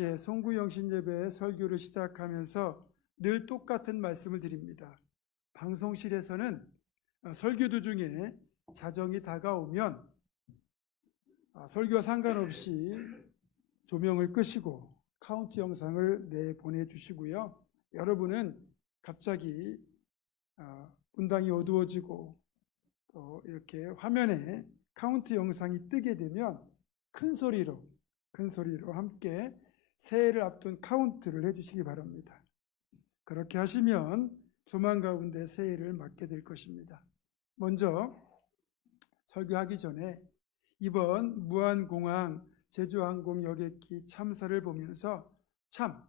예, 송구영신예배 설교를 시작하면서 늘 똑같은 말씀을 드립니다. 방송실에서는 설교 도중에 자정이 다가오면 설교와 상관없이 조명을 끄시고 카운트 영상을 내보내주시고요. 여러분은 갑자기 문당이 어두워지고 또 이렇게 화면에 카운트 영상이 뜨게 되면 큰 소리로 함께 새해를 앞둔 카운트를 해주시기 바랍니다. 그렇게 하시면 조망 가운데 새해를 맞게 될 것입니다. 먼저 설교하기 전에 이번 무안공항 제주항공 여객기 참사를 보면서 참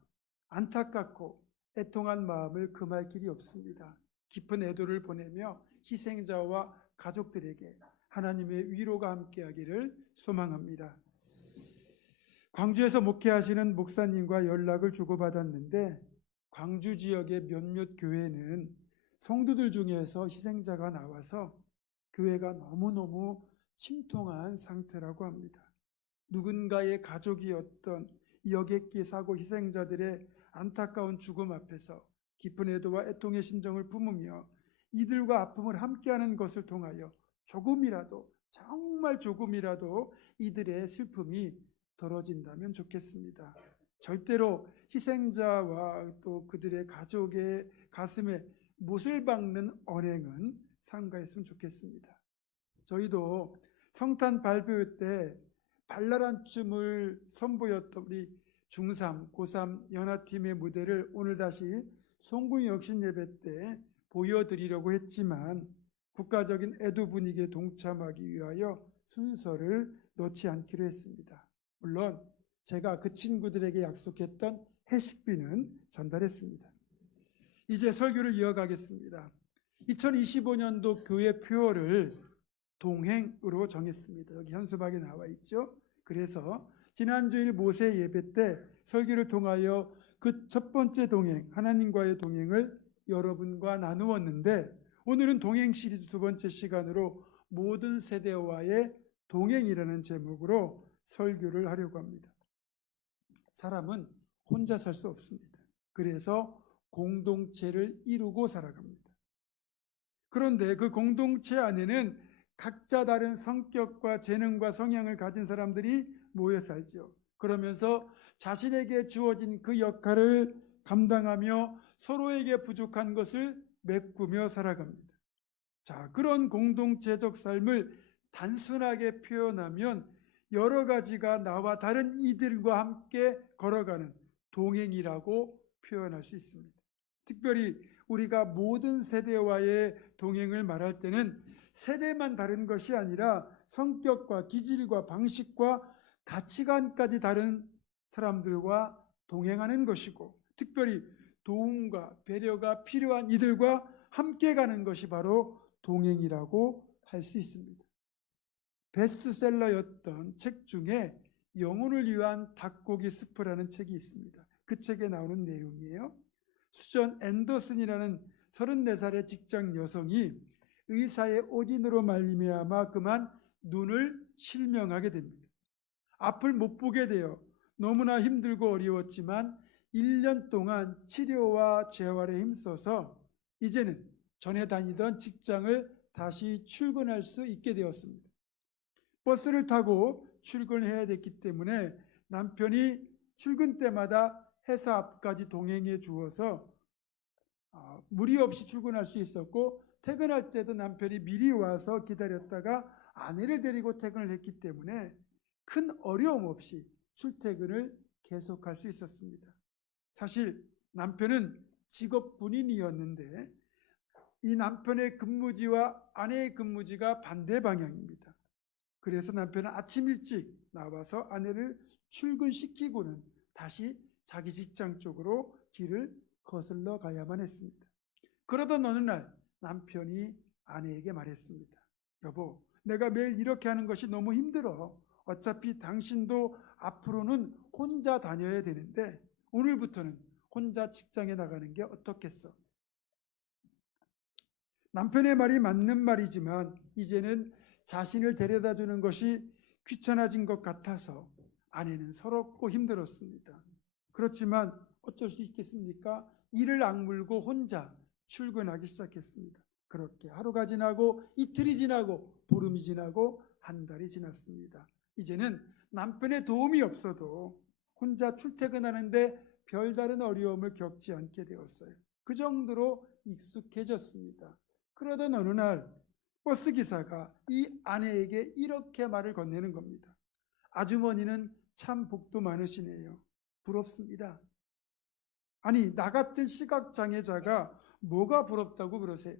안타깝고 애통한 마음을 금할 길이 없습니다. 깊은 애도를 보내며 희생자와 가족들에게 하나님의 위로가 함께하기를 소망합니다. 광주에서 목회하시는 목사님과 연락을 주고받았는데 광주 지역의 몇몇 교회는 성도들 중에서 희생자가 나와서 교회가 너무너무 침통한 상태라고 합니다. 누군가의 가족이었던 여객기 사고 희생자들의 안타까운 죽음 앞에서 깊은 애도와 애통의 심정을 품으며 이들과 아픔을 함께하는 것을 통하여 조금이라도, 정말 조금이라도 이들의 슬픔이 덜어진다면 좋겠습니다. 절대로 희생자와 또 그들의 가족의 가슴에 못을 박는 언행은 삼가했으면 좋겠습니다. 저희도 성탄 발표회 때 발랄한 춤을 선보였던 우리 중3, 고3 연합팀의 무대를 오늘 다시 송구 역신 예배 때 보여드리려고 했지만 국가적인 애도 분위기에 동참하기 위하여 순서를 놓지 않기로 했습니다. 물론 제가 그 친구들에게 약속했던 회식비는 전달했습니다. 이제 설교를 이어가겠습니다. 2025년도 교회 표어를 동행으로 정했습니다. 여기 현수막에 나와 있죠. 그래서 지난주일 모세 예배 때 설교를 통하여 그 첫 번째 동행, 하나님과의 동행을 여러분과 나누었는데 오늘은 동행 시리즈 두 번째 시간으로 모든 세대와의 동행이라는 제목으로 설교를 하려고 합니다. 사람은 혼자 살 수 없습니다. 그래서 공동체를 이루고 살아갑니다. 그런데 그 공동체 안에는 각자 다른 성격과 재능과 성향을 가진 사람들이 모여 살죠. 그러면서 자신에게 주어진 그 역할을 감당하며 서로에게 부족한 것을 메꾸며 살아갑니다. 자, 그런 공동체적 삶을 단순하게 표현하면 여러 가지가 나와 다른 이들과 함께 걸어가는 동행이라고 표현할 수 있습니다. 특별히 우리가 모든 세대와의 동행을 말할 때는 세대만 다른 것이 아니라 성격과 기질과 방식과 가치관까지 다른 사람들과 동행하는 것이고 특별히 도움과 배려가 필요한 이들과 함께 가는 것이 바로 동행이라고 할 수 있습니다. 베스트셀러였던 책 중에 영혼을 위한 닭고기 스프라는 책이 있습니다. 그 책에 나오는 내용이에요. 수전 앤더슨이라는 34살의 직장 여성이 의사의 오진으로 말미암아 그만 눈을 실명하게 됩니다. 앞을 못 보게 되어 너무나 힘들고 어려웠지만 1년 동안 치료와 재활에 힘써서 이제는 전에 다니던 직장을 다시 출근할 수 있게 되었습니다. 버스를 타고 출근해야 됐기 때문에 남편이 출근 때마다 회사 앞까지 동행해 주어서 무리 없이 출근할 수 있었고 퇴근할 때도 남편이 미리 와서 기다렸다가 아내를 데리고 퇴근을 했기 때문에 큰 어려움 없이 출퇴근을 계속할 수 있었습니다. 사실 남편은 직업 군인이었는데 이 남편의 근무지와 아내의 근무지가 반대 방향입니다. 그래서 남편은 아침 일찍 나와서 아내를 출근시키고는 다시 자기 직장 쪽으로 길을 거슬러 가야만 했습니다. 그러던 어느 날 남편이 아내에게 말했습니다. 여보, 내가 매일 이렇게 하는 것이 너무 힘들어. 어차피 당신도 앞으로는 혼자 다녀야 되는데 오늘부터는 혼자 직장에 나가는 게 어떻겠어? 남편의 말이 맞는 말이지만 이제는 자신을 데려다 주는 것이 귀찮아진 것 같아서 아내는 서럽고 힘들었습니다. 그렇지만 어쩔 수 있겠습니까? 이를 악물고 혼자 출근하기 시작했습니다. 그렇게 하루가 지나고 이틀이 지나고 보름이 지나고 한 달이 지났습니다. 이제는 남편의 도움이 없어도 혼자 출퇴근하는데 별다른 어려움을 겪지 않게 되었어요. 그 정도로 익숙해졌습니다. 그러던 어느 날 버스기사가 이 아내에게 이렇게 말을 건네는 겁니다. 아주머니는 참 복도 많으시네요. 부럽습니다. 아니, 나 같은 시각장애자가 뭐가 부럽다고 그러세요?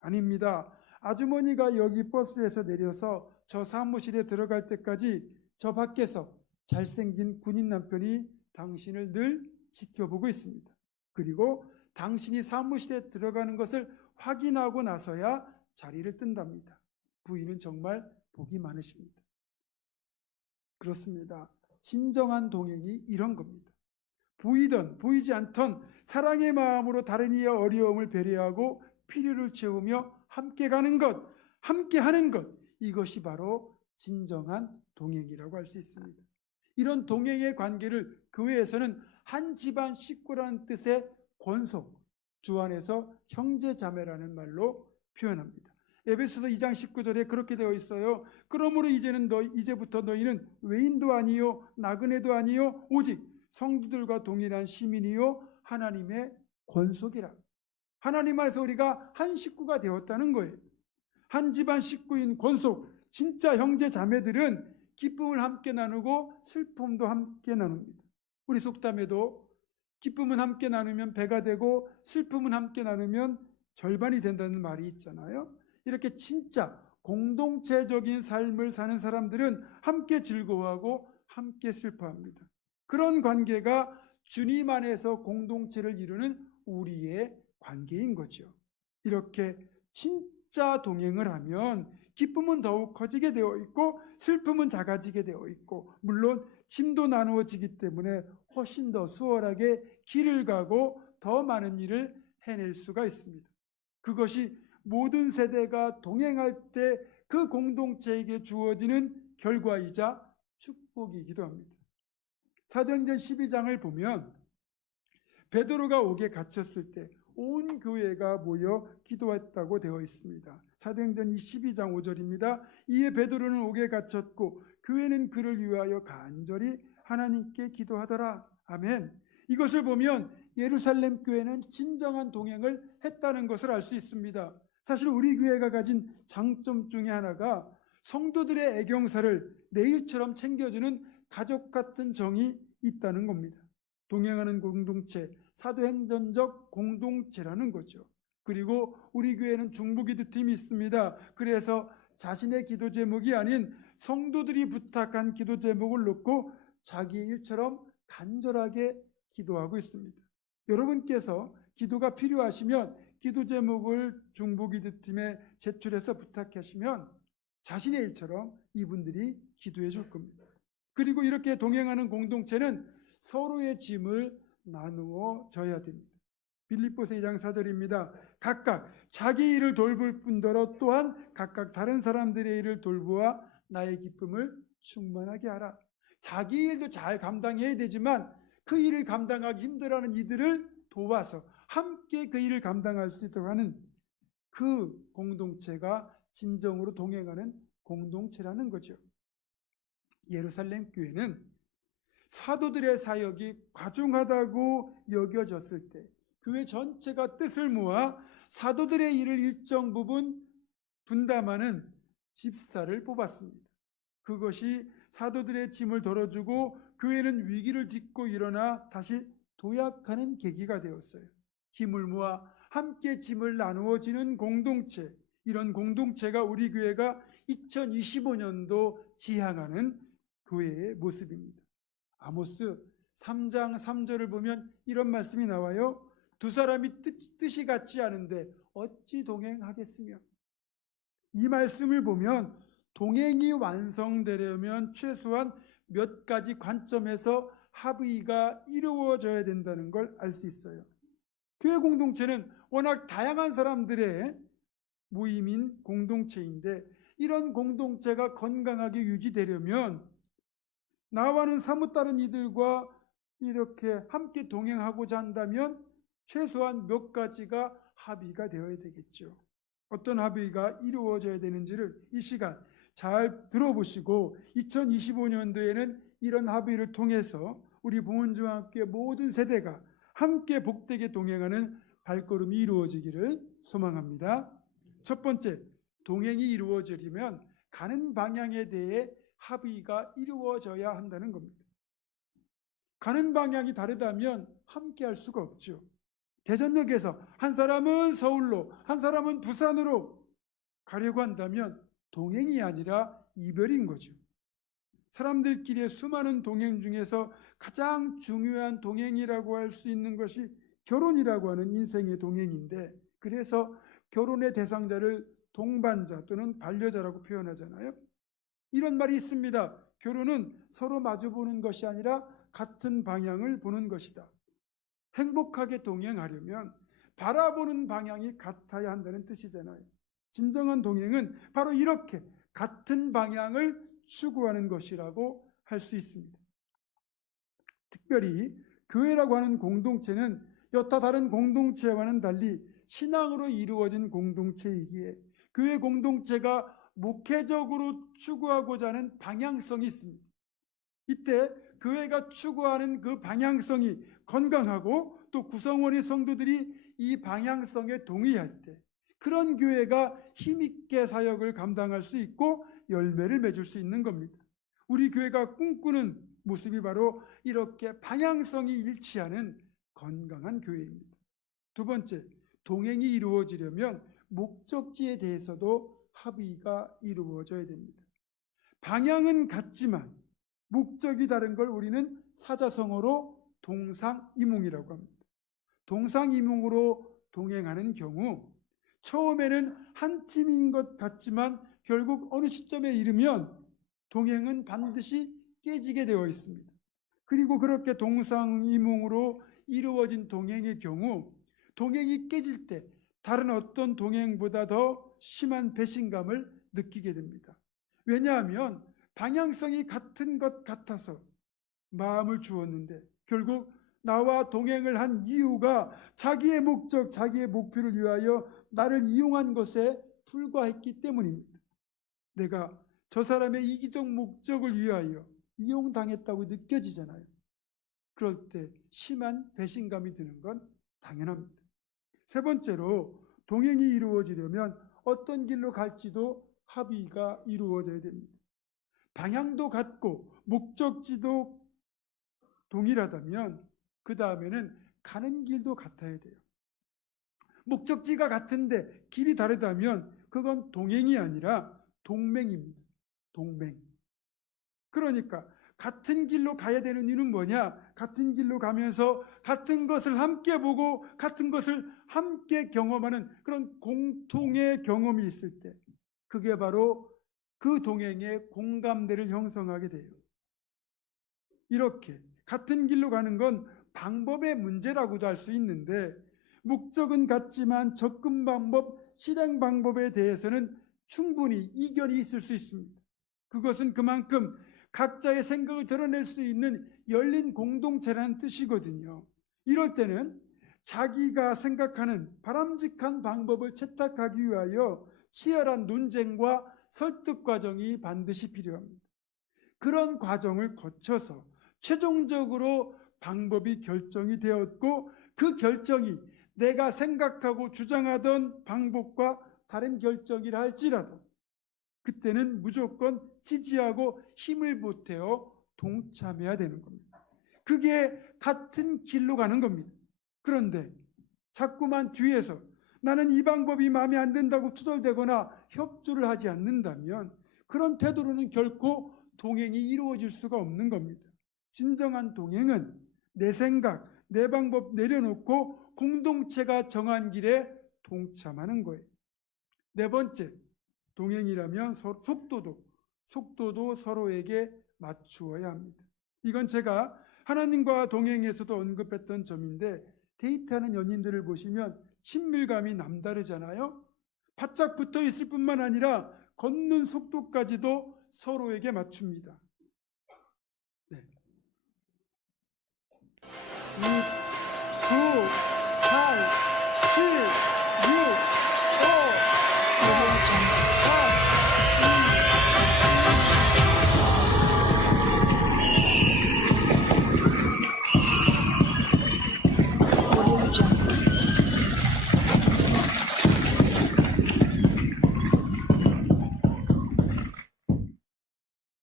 아닙니다. 아주머니가 여기 버스에서 내려서 저 사무실에 들어갈 때까지 저 밖에서 잘생긴 군인 남편이 당신을 늘 지켜보고 있습니다. 그리고 당신이 사무실에 들어가는 것을 확인하고 나서야 자리를 뜬답니다. 부인은 정말 복이 많으십니다. 그렇습니다. 진정한 동행이 이런 겁니다. 보이던 보이지 않던 사랑의 마음으로 다른 이의 어려움을 배려하고 필요를 채우며 함께 가는 것, 함께 하는 것, 이것이 바로 진정한 동행이라고 할 수 있습니다. 이런 동행의 관계를 교회에서는 한 집안 식구라는 뜻의 권속, 주 안에서 형제자매라는 말로 표현합니다. 에베소서 2장 19절에 그렇게 되어 있어요. 그러므로 이제부터 너희는 외인도 아니요 나그네도 아니요 오직 성도들과 동일한 시민이요 하나님의 권속이라. 하나님 안에서 우리가 한 식구가 되었다는 거예요. 한 집안 식구인 권속, 진짜 형제 자매들은 기쁨을 함께 나누고 슬픔도 함께 나눕니다. 우리 속담에도 기쁨은 함께 나누면 배가 되고 슬픔은 함께 나누면 절반이 된다는 말이 있잖아요. 이렇게 진짜 공동체적인 삶을 사는 사람들은 함께 즐거워하고 함께 슬퍼합니다. 그런 관계가 주님 안에서 공동체를 이루는 우리의 관계인 거죠. 이렇게 진짜 동행을 하면 기쁨은 더욱 커지게 되어 있고 슬픔은 작아지게 되어 있고, 물론 짐도 나누어지기 때문에 훨씬 더 수월하게 길을 가고 더 많은 일을 해낼 수가 있습니다. 그것이 모든 세대가 동행할 때 그 공동체에게 주어지는 결과이자 축복이기도 합니다. 사도행전 12장을 보면 베드로가 옥에 갇혔을 때 온 교회가 모여 기도했다고 되어 있습니다. 사도행전 12장 5절입니다. 이에 베드로는 옥에 갇혔고 교회는 그를 위하여 간절히 하나님께 기도하더라. 아멘. 이것을 보면 예루살렘 교회는 진정한 동행을 했다는 것을 알 수 있습니다. 사실 우리 교회가 가진 장점 중에 하나가 성도들의 애경사를 내 일처럼 챙겨주는 가족 같은 정이 있다는 겁니다. 동행하는 공동체, 사도행전적 공동체라는 거죠. 그리고 우리 교회는 중보기도팀이 있습니다. 그래서 자신의 기도 제목이 아닌 성도들이 부탁한 기도 제목을 놓고 자기 일처럼 간절하게 기도하고 있습니다. 여러분께서 기도가 필요하시면 기도 제목을 중보기도팀에 제출해서 부탁하시면 자신의 일처럼 이분들이 기도해 줄 겁니다. 그리고 이렇게 동행하는 공동체는 서로의 짐을 나누어 져야 됩니다. 빌립보서 2장 4절입니다. 각각 자기 일을 돌볼 뿐더러 또한 각각 다른 사람들의 일을 돌보아 나의 기쁨을 충만하게 하라. 자기 일도 잘 감당해야 되지만 그 일을 감당하기 힘들어하는 이들을 도와서 함께 그 일을 감당할 수 있도록 하는 그 공동체가 진정으로 동행하는 공동체라는 거죠. 예루살렘 교회는 사도들의 사역이 과중하다고 여겨졌을 때 교회 전체가 뜻을 모아 사도들의 일을 일정 부분 분담하는 집사를 뽑았습니다. 그것이 사도들의 짐을 덜어주고 교회는 위기를 딛고 일어나 다시 도약하는 계기가 되었어요. 힘을 모아 함께 짐을 나누어지는 공동체, 이런 공동체가 우리 교회가 2025년도 지향하는 교회의 모습입니다. 아모스 3장 3절을 보면 이런 말씀이 나와요. 두 사람이 뜻이 같지 않은데 어찌 동행하겠으며. 이 말씀을 보면 동행이 완성되려면 최소한 몇 가지 관점에서 합의가 이루어져야 된다는 걸 알 수 있어요. 교회 공동체는 워낙 다양한 사람들의 모임인 공동체인데 이런 공동체가 건강하게 유지되려면 나와는 사뭇 다른 이들과 이렇게 함께 동행하고자 한다면 최소한 몇 가지가 합의가 되어야 되겠죠. 어떤 합의가 이루어져야 되는지를 이 시간 잘 들어보시고 2025년도에는 이런 합의를 통해서 우리 보은중학교의 모든 세대가 함께 복되게 동행하는 발걸음이 이루어지기를 소망합니다. 첫 번째, 동행이 이루어지려면 가는 방향에 대해 합의가 이루어져야 한다는 겁니다. 가는 방향이 다르다면 함께 할 수가 없죠. 대전역에서 한 사람은 서울로, 한 사람은 부산으로 가려고 한다면 동행이 아니라 이별인 거죠. 사람들끼리의 수많은 동행 중에서 가장 중요한 동행이라고 할 수 있는 것이 결혼이라고 하는 인생의 동행인데, 그래서 결혼의 대상자를 동반자 또는 반려자라고 표현하잖아요. 이런 말이 있습니다. 결혼은 서로 마주보는 것이 아니라 같은 방향을 보는 것이다. 행복하게 동행하려면 바라보는 방향이 같아야 한다는 뜻이잖아요. 진정한 동행은 바로 이렇게 같은 방향을 추구하는 것이라고 할 수 있습니다. 특별히 교회라고 하는 공동체는 여타 다른 공동체와는 달리 신앙으로 이루어진 공동체이기에 교회 공동체가 목회적으로 추구하고자 하는 방향성이 있습니다. 이때 교회가 추구하는 그 방향성이 건강하고 또 구성원의 성도들이 이 방향성에 동의할 때 그런 교회가 힘있게 사역을 감당할 수 있고 열매를 맺을 수 있는 겁니다. 우리 교회가 꿈꾸는 모습이 바로 이렇게 방향성이 일치하는 건강한 교회입니다. 두 번째, 동행이 이루어지려면 목적지에 대해서도 합의가 이루어져야 됩니다. 방향은 같지만 목적이 다른 걸 우리는 사자성어로 동상이몽이라고 합니다. 동상이몽으로 동행하는 경우 처음에는 한 팀인 것 같지만 결국 어느 시점에 이르면 동행은 반드시 깨지게 되어 있습니다. 그리고 그렇게 동상이몽으로 이루어진 동행의 경우 동행이 깨질 때 다른 어떤 동행보다 더 심한 배신감을 느끼게 됩니다. 왜냐하면 방향성이 같은 것 같아서 마음을 주었는데 결국 나와 동행을 한 이유가 자기의 목적, 자기의 목표를 위하여 나를 이용한 것에 불과했기 때문입니다. 내가 저 사람의 이기적 목적을 위하여 이용당했다고 느껴지잖아요. 그럴 때 심한 배신감이 드는 건 당연합니다. 세 번째로 동행이 이루어지려면 어떤 길로 갈지도 합의가 이루어져야 됩니다. 방향도 같고 목적지도 동일하다면 그 다음에는 가는 길도 같아야 돼요. 목적지가 같은데 길이 다르다면 그건 동행이 아니라 동맹입니다. 동맹. 그러니까 같은 길로 가야 되는 이유는 뭐냐? 같은 길로 가면서 같은 것을 함께 보고 같은 것을 함께 경험하는 그런 공통의 경험이 있을 때 그게 바로 그 동행의 공감대를 형성하게 돼요. 이렇게 같은 길로 가는 건 방법의 문제라고도 할 수 있는데 목적은 같지만 접근 방법, 실행 방법에 대해서는 충분히 이견이 있을 수 있습니다. 그것은 그만큼 각자의 생각을 드러낼 수 있는 열린 공동체라는 뜻이거든요. 이럴 때는 자기가 생각하는 바람직한 방법을 채택하기 위하여 치열한 논쟁과 설득 과정이 반드시 필요합니다. 그런 과정을 거쳐서 최종적으로 방법이 결정이 되었고 그 결정이 내가 생각하고 주장하던 방법과 다른 결정이라 할지라도 그때는 무조건 지지하고 힘을 보태어 동참해야 되는 겁니다. 그게 같은 길로 가는 겁니다. 그런데 자꾸만 뒤에서 나는 이 방법이 마음에 안 든다고 투덜대거나 협조를 하지 않는다면 그런 태도로는 결코 동행이 이루어질 수가 없는 겁니다. 진정한 동행은 내 생각, 내 방법 내려놓고 공동체가 정한 길에 동참하는 거예요. 네 번째, 동행이라면 속도도 서로에게 맞추어야 합니다. 이건 제가 하나님과 동행에서도 언급했던 점인데 데이트하는 연인들을 보시면 친밀감이 남다르잖아요. 바짝 붙어 있을 뿐만 아니라 걷는 속도까지도 서로에게 맞춥니다. 네. 9, 8, 7, 6, 5, 4.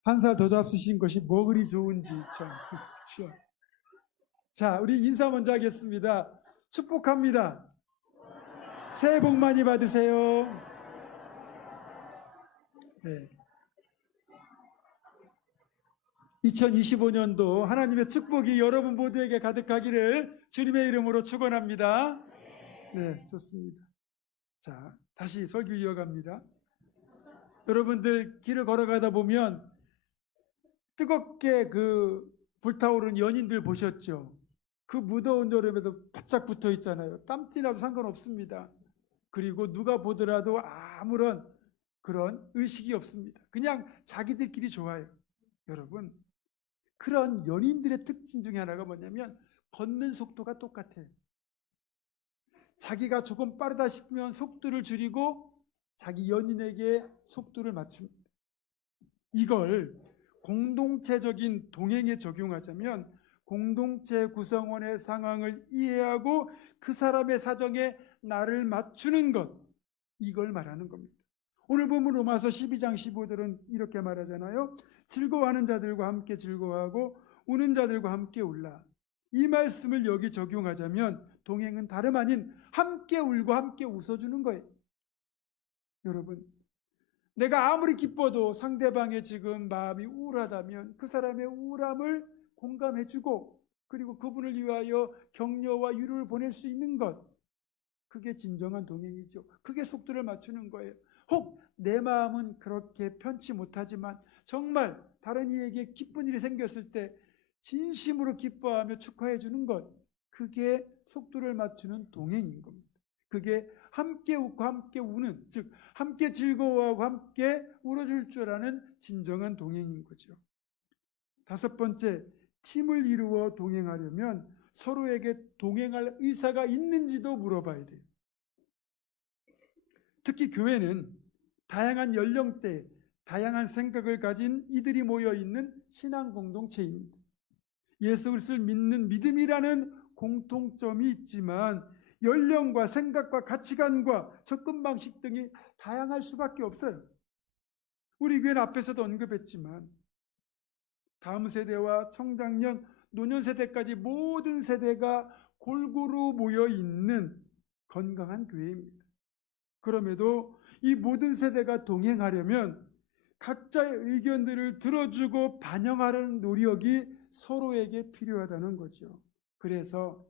한 살 더 잡수신 것이 뭐 그리 좋은지 참. 그렇죠. 자, 우리 인사 먼저 하겠습니다. 축복합니다. 새해 복 많이 받으세요. 네. 2025년도 하나님의 축복이 여러분 모두에게 가득하기를 주님의 이름으로 축원합니다. 네, 좋습니다. 자, 다시 설교 이어갑니다. 여러분들 길을 걸어가다 보면 뜨겁게 불타오르는 연인들 보셨죠? 그 무더운 여름에도 바짝 붙어 있잖아요. 땀띠 나도 상관없습니다. 그리고 누가 보더라도 아무런 그런 의식이 없습니다. 그냥 자기들끼리 좋아요. 여러분, 그런 연인들의 특징 중에 하나가 뭐냐면 걷는 속도가 똑같아요. 자기가 조금 빠르다 싶으면 속도를 줄이고 자기 연인에게 속도를 맞춥니다. 이걸 공동체적인 동행에 적용하자면 공동체 구성원의 상황을 이해하고 그 사람의 사정에 나를 맞추는 것, 이걸 말하는 겁니다. 오늘 보면 로마서 12장 15절은 이렇게 말하잖아요. 즐거워하는 자들과 함께 즐거워하고 우는 자들과 함께 울라. 이 말씀을 여기 적용하자면 동행은 다름 아닌 함께 울고 함께 웃어주는 거예요. 여러분, 내가 아무리 기뻐도 상대방의 지금 마음이 우울하다면 그 사람의 우울함을 공감해주고 그리고 그분을 위하여 격려와 위로를 보낼 수 있는 것, 그게 진정한 동행이죠. 그게 속도를 맞추는 거예요. 혹 내 마음은 그렇게 편치 못하지만 정말 다른 이에게 기쁜 일이 생겼을 때 진심으로 기뻐하며 축하해 주는 것, 그게 속도를 맞추는 동행인 겁니다. 그게 함께 웃고 함께 우는, 즉 함께 즐거워하고 함께 울어줄 줄 아는 진정한 동행인 거죠. 5번째, 팀을 이루어 동행하려면 서로에게 동행할 의사가 있는지도 물어봐야 돼요. 특히 교회는 다양한 연령대, 다양한 생각을 가진 이들이 모여있는 신앙 공동체입니다. 예수 그리스도를 믿는 믿음이라는 공통점이 있지만 연령과 생각과 가치관과 접근 방식 등이 다양할 수밖에 없어요. 우리 교회는 앞에서도 언급했지만 다음 세대와 청장년, 노년 세대까지 모든 세대가 골고루 모여있는 건강한 교회입니다. 그럼에도 이 모든 세대가 동행하려면 각자의 의견들을 들어주고 반영하려는 노력이 서로에게 필요하다는 거죠. 그래서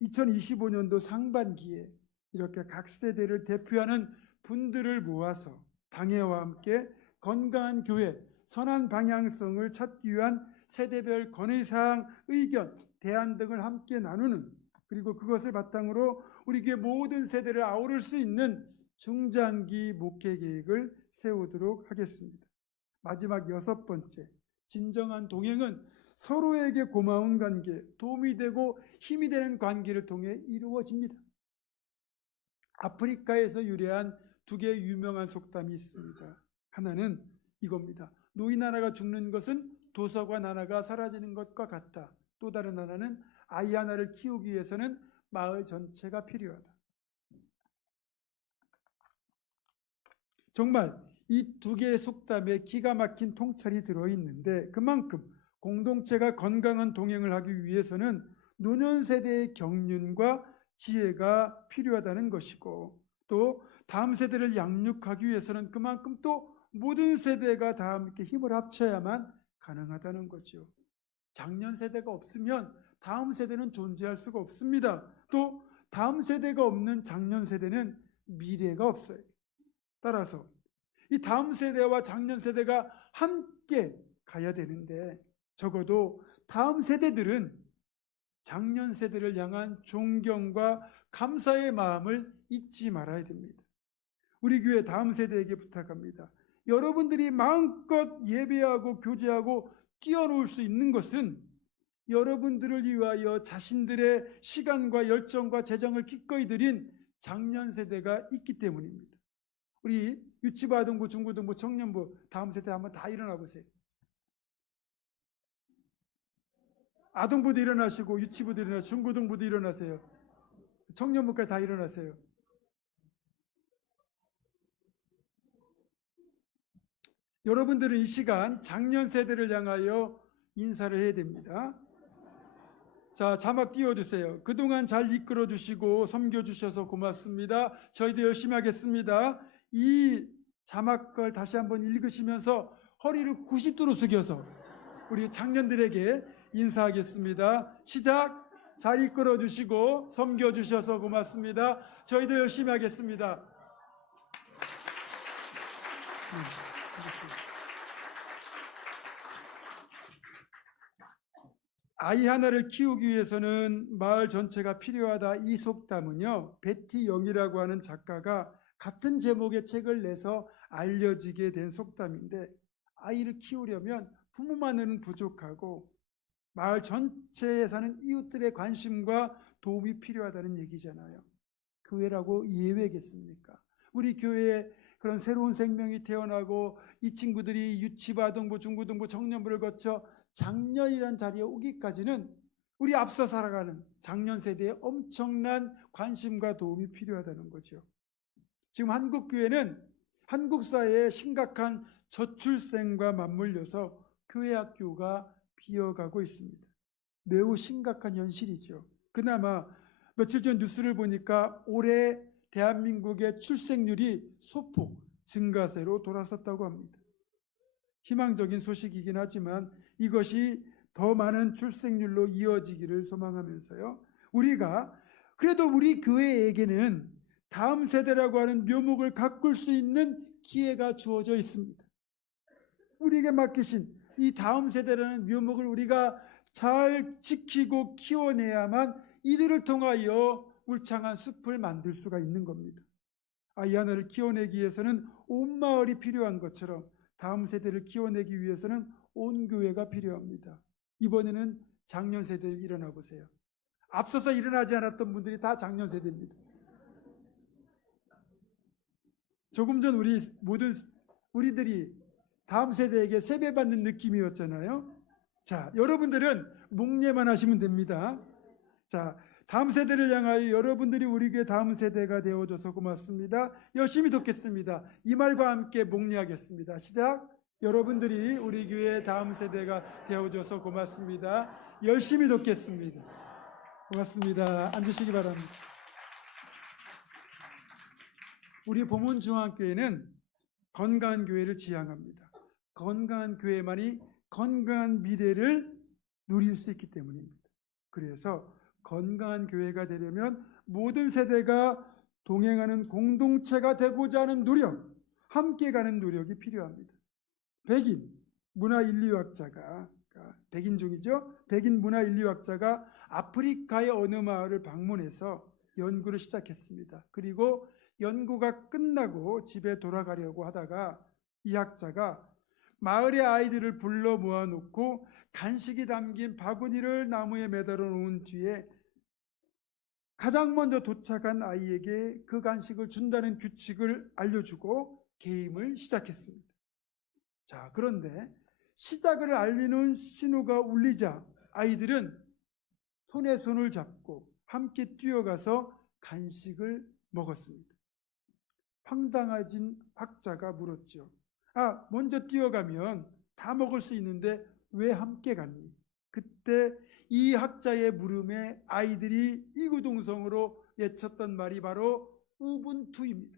2025년도 상반기에 이렇게 각 세대를 대표하는 분들을 모아서 방해와 함께 건강한 교회, 선한 방향성을 찾기 위한 세대별 건의사항, 의견, 대안 등을 함께 나누는, 그리고 그것을 바탕으로 우리 교회 모든 세대를 아우를 수 있는 중장기 목회 계획을 세우도록 하겠습니다. 마지막 6번째, 진정한 동행은 서로에게 고마운 관계, 도움이 되고 힘이 되는 관계를 통해 이루어집니다. 아프리카에서 유래한 2개의 유명한 속담이 있습니다. 하나는 이겁니다. 노인 하나가 죽는 것은 도서관 하나가 사라지는 것과 같다. 또 다른 하나는 아이 하나를 키우기 위해서는 마을 전체가 필요하다. 정말 이 2개의 속담에 기가 막힌 통찰이 들어있는데 그만큼 공동체가 건강한 동행을 하기 위해서는 노년 세대의 경륜과 지혜가 필요하다는 것이고, 또 다음 세대를 양육하기 위해서는 그만큼 또 모든 세대가 다 함께 힘을 합쳐야만 가능하다는 거죠. 작년 세대가 없으면 다음 세대는 존재할 수가 없습니다. 또 다음 세대가 없는 작년 세대는 미래가 없어요. 따라서 이 다음 세대와 작년 세대가 함께 가야 되는데 적어도 다음 세대들은 작년 세대를 향한 존경과 감사의 마음을 잊지 말아야 됩니다. 우리 교회 다음 세대에게 부탁합니다. 여러분들이 마음껏 예배하고 교제하고 뛰어놀 수 있는 것은 여러분들을 위하여 자신들의 시간과 열정과 재정을 기꺼이 들인 장년 세대가 있기 때문입니다. 우리 유치부, 아동부, 중고등부, 청년부 다음 세대 한번 다 일어나 보세요. 아동부도 일어나시고 유치부도 일어나시고 중고등부도 일어나세요. 청년부까지 다 일어나세요. 여러분들은 이 시간 장년 세대를 향하여 인사를 해야 됩니다. 자, 자막 띄워주세요. 그동안 잘 이끌어주시고 섬겨주셔서 고맙습니다. 저희도 열심히 하겠습니다. 이 자막을 다시 한번 읽으시면서 허리를 90도로 숙여서 우리 장년들에게 인사하겠습니다. 시작! 잘 이끌어주시고 섬겨주셔서 고맙습니다. 저희도 열심히 하겠습니다. 아이 하나를 키우기 위해서는 마을 전체가 필요하다. 이 속담은요, 베티 영이라고 하는 작가가 같은 제목의 책을 내서 알려지게 된 속담인데, 아이를 키우려면 부모만으로는 부족하고 마을 전체에 사는 이웃들의 관심과 도움이 필요하다는 얘기잖아요. 교회라고 예외겠습니까? 우리 교회에 그런 새로운 생명이 태어나고 이 친구들이 유치부, 아동부, 중고등부, 청년부를 거쳐 장년이라는 자리에 오기까지는 우리 앞서 살아가는 장년 세대의 엄청난 관심과 도움이 필요하다는 거죠. 지금 한국 교회는 한국 사회의 심각한 저출생과 맞물려서 교회 학교가 비어가고 있습니다. 매우 심각한 현실이죠. 그나마 며칠 전 뉴스를 보니까 올해 대한민국의 출생률이 소폭 증가세로 돌아섰다고 합니다. 희망적인 소식이긴 하지만 이것이 더 많은 출생률로 이어지기를 소망하면서요, 우리가 그래도 우리 교회에게는 다음 세대라고 하는 묘목을 가꿀 수 있는 기회가 주어져 있습니다. 우리에게 맡기신 이 다음 세대라는 묘목을 우리가 잘 지키고 키워내야만 이들을 통하여 울창한 숲을 만들 수가 있는 겁니다. 아이 하나를 키워내기 위해서는 온 마을이 필요한 것처럼 다음 세대를 키워내기 위해서는 온 교회가 필요합니다. 이번에는 장년 세대를 일어나 보세요. 앞서서 일어나지 않았던 분들이 다 장년 세대입니다. 조금 전 우리들이 다음 세대에게 세배받는 느낌이었잖아요. 자, 여러분들은 목례만 하시면 됩니다. 자, 다음 세대를 향하여 여러분들이 우리 교회 다음 세대가 되어줘서 고맙습니다. 열심히 돕겠습니다. 이 말과 함께 목례하겠습니다. 시작! 여러분들이 우리 교회 다음 세대가 되어줘서 고맙습니다. 열심히 돕겠습니다. 고맙습니다. 앉으시기 바랍니다. 우리 보문중앙교회는 건강한 교회를 지향합니다. 건강한 교회만이 건강한 미래를 누릴 수 있기 때문입니다. 그래서 건강한 교회가 되려면 모든 세대가 동행하는 공동체가 되고자 하는 노력, 함께 가는 노력이 필요합니다. 백인 문화인류학자가, 백인 중이죠. 백인 문화인류학자가 아프리카의 어느 마을을 방문해서 연구를 시작했습니다. 그리고 연구가 끝나고 집에 돌아가려고 하다가 이 학자가 마을의 아이들을 불러 모아놓고 간식이 담긴 바구니를 나무에 매달아 놓은 뒤에 가장 먼저 도착한 아이에게 그 간식을 준다는 규칙을 알려주고 게임을 시작했습니다. 자, 그런데 시작을 알리는 신호가 울리자 아이들은 손에 손을 잡고 함께 뛰어가서 간식을 먹었습니다. 황당해진 학자가 물었죠. 먼저 뛰어가면 다 먹을 수 있는데 왜 함께 갔니? 그때 이 학자의 물음에 아이들이 이구동성으로 외쳤던 말이 바로 우분투입니다.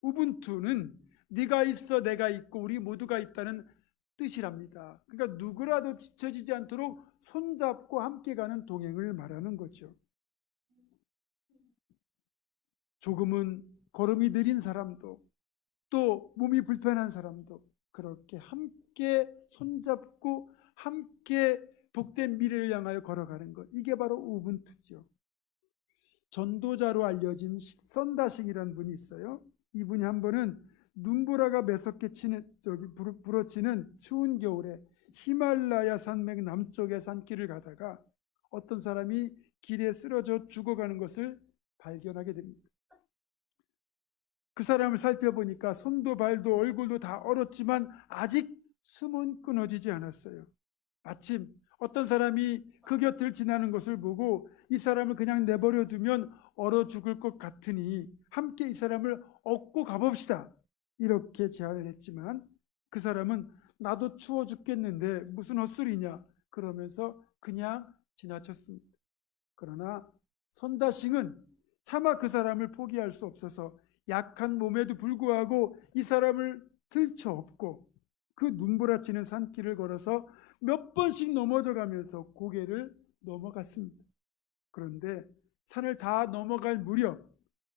우분투는 네가 있어 내가 있고 우리 모두가 있다는 뜻이랍니다. 그러니까 누구라도 뒤처지지 않도록 손잡고 함께 가는 동행을 말하는 거죠. 조금은 걸음이 느린 사람도 또 몸이 불편한 사람도 그렇게 함께 손잡고 함께 복된 미래를 향하여 걸어가는 것, 이게 바로 우분투죠. 전도자로 알려진 썬다싱이라는 분이 있어요. 이분이 한 번은 눈보라가 매섭게 불어치는 추운 겨울에 히말라야 산맥 남쪽의 산길을 가다가 어떤 사람이 길에 쓰러져 죽어가는 것을 발견하게 됩니다. 그 사람을 살펴보니까 손도 발도 얼굴도 다 얼었지만 아직 숨은 끊어지지 않았어요. 마침 어떤 사람이 그 곁을 지나는 것을 보고 이 사람을 그냥 내버려 두면 얼어 죽을 것 같으니 함께 이 사람을 업고 가봅시다, 이렇게 제안을 했지만 그 사람은 나도 추워 죽겠는데 무슨 헛소리냐 그러면서 그냥 지나쳤습니다. 그러나 선다싱은 차마 그 사람을 포기할 수 없어서 약한 몸에도 불구하고 이 사람을 들쳐업고 그 눈부라치는 산길을 걸어서 몇 번씩 넘어져 가면서 고개를 넘어갔습니다. 그런데 산을 다 넘어갈 무렵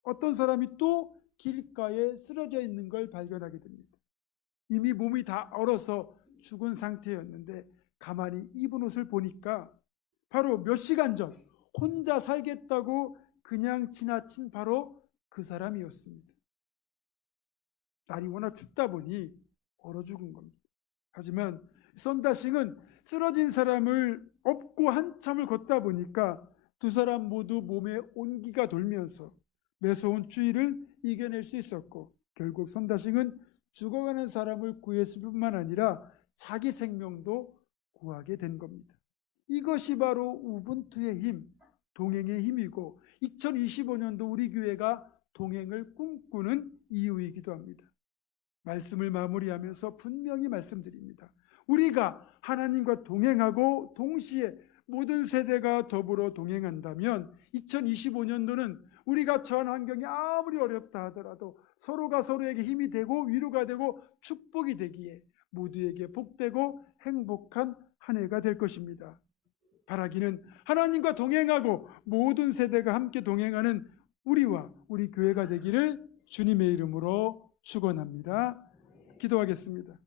어떤 사람이 또 길가에 쓰러져 있는 걸 발견하게 됩니다. 이미 몸이 다 얼어서 죽은 상태였는데 가만히 입은 옷을 보니까 바로 몇 시간 전 혼자 살겠다고 그냥 지나친 바로 그 사람이었습니다. 날이 워낙 춥다 보니 얼어 죽은 겁니다. 하지만 선다싱은 쓰러진 사람을 업고 한참을 걷다 보니까 두 사람 모두 몸에 온기가 돌면서 매서운 추위를 이겨낼 수 있었고 결국 선다싱은 죽어가는 사람을 구했을 뿐만 아니라 자기 생명도 구하게 된 겁니다. 이것이 바로 우분투의 힘, 동행의 힘이고 2025년도 우리 교회가 동행을 꿈꾸는 이유이기도 합니다. 말씀을 마무리하면서 분명히 말씀드립니다. 우리가 하나님과 동행하고 동시에 모든 세대가 더불어 동행한다면 2025년도는 우리가 처한 환경이 아무리 어렵다 하더라도 서로가 서로에게 힘이 되고 위로가 되고 축복이 되기에 모두에게 복되고 행복한 한 해가 될 것입니다. 바라기는 하나님과 동행하고 모든 세대가 함께 동행하는 우리와 우리 교회가 되기를 주님의 이름으로 축원합니다. 기도하겠습니다.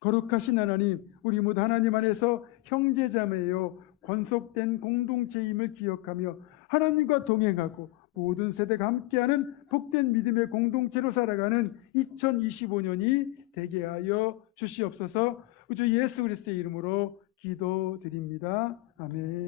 거룩하신 하나님, 우리 모두 하나님 안에서 형제자매여 권속된 공동체임을 기억하며 하나님과 동행하고 모든 세대가 함께하는 복된 믿음의 공동체로 살아가는 2025년이 되게 하여 주시옵소서. 주 예수 그리스도의 이름으로 기도드립니다. 아멘.